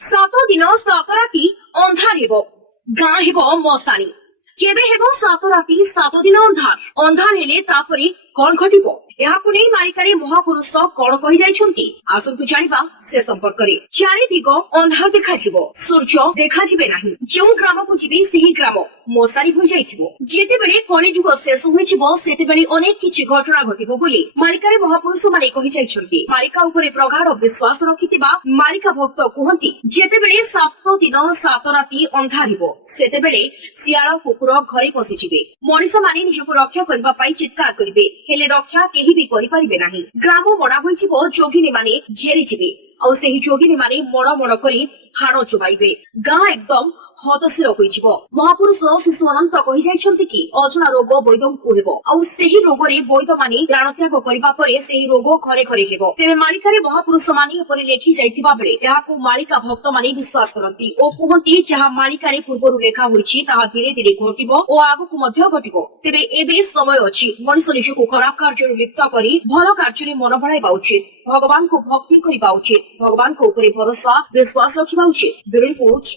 सात दिन सात राति अंधार हेबो गाँ हेबो मशाणी केबे हेबो सात राति सात दिन अंधार अंधार हेले तापरे कौन घटिबो एहाकु नै मालिकारे महापुरुष कौन कहि जाइछन्ति आसंतु जानिबा से संपर्क रे चारि दिग अंधार देखा जिवो सूर्य देखा जिबे नाही जो ग्राम को जिबे सेही ग्राम मशाणी हो जाइथिबो जेते बेले कली जुग शेष होई जिवो सेते बेले अनेक किछि घटना घटिबो बोली मालिकारे महापुरुष माने कहि जाइछन्ति मालिका उपरे प्रगाढ़ विश्वास रखितिबा मालिका भक्त कहन्ति जेते बेले सात दिन सात राति अंधार हेबो सेते बेले सियाळ कुकुर घरे पसि जिबे मनिष माने निजको रक्षा करबा पई चित्कार करिवे हेले रक्षा केही भी करि परिबे नाही ग्राम मड़ा होई जिवो जोगिनी माने घेरि जिबे और सेही जोगिनी माने मड़ मड़ करी हाड़ चुबाइबे गाँ एकदम हतशिर होइजिवो महापुरुष शिशु अनंत कहि जाइछन्ति कि अजना रोग वैद्यंकु हेबो और सेही रोगरे वैद्य माने प्राणत्याग करिबा परे सेही रोग घरे घरे हेबो तेबे मालिकारे महापुरुष माने उपरे लेखि जाइथिबा बेले एहाकु मालिका भक्त माने विश्वास करन्ति ओ कुहन्ति जहा मालिकारे पूर्वरु लेखा होइछि ताहा धीरे धीरे घटिबो ओ आगुकु मध्य घटिबो तेबे एबे समय अछि मनुष्य निजको खराब कार्य लिप्त करी भल कार्य मन बढ़ाइबा उचित भगवान को भक्ति करिबा उचित भगवान को उपरे भरोसा विश्वास रखिबा उचित। Bureau report.